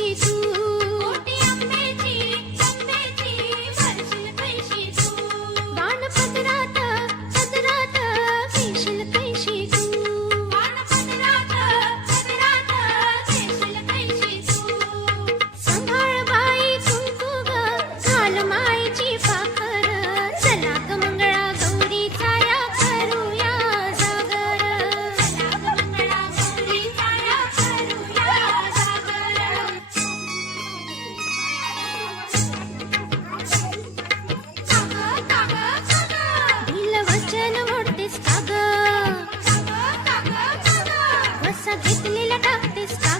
teach घेतलेला टाकतेस का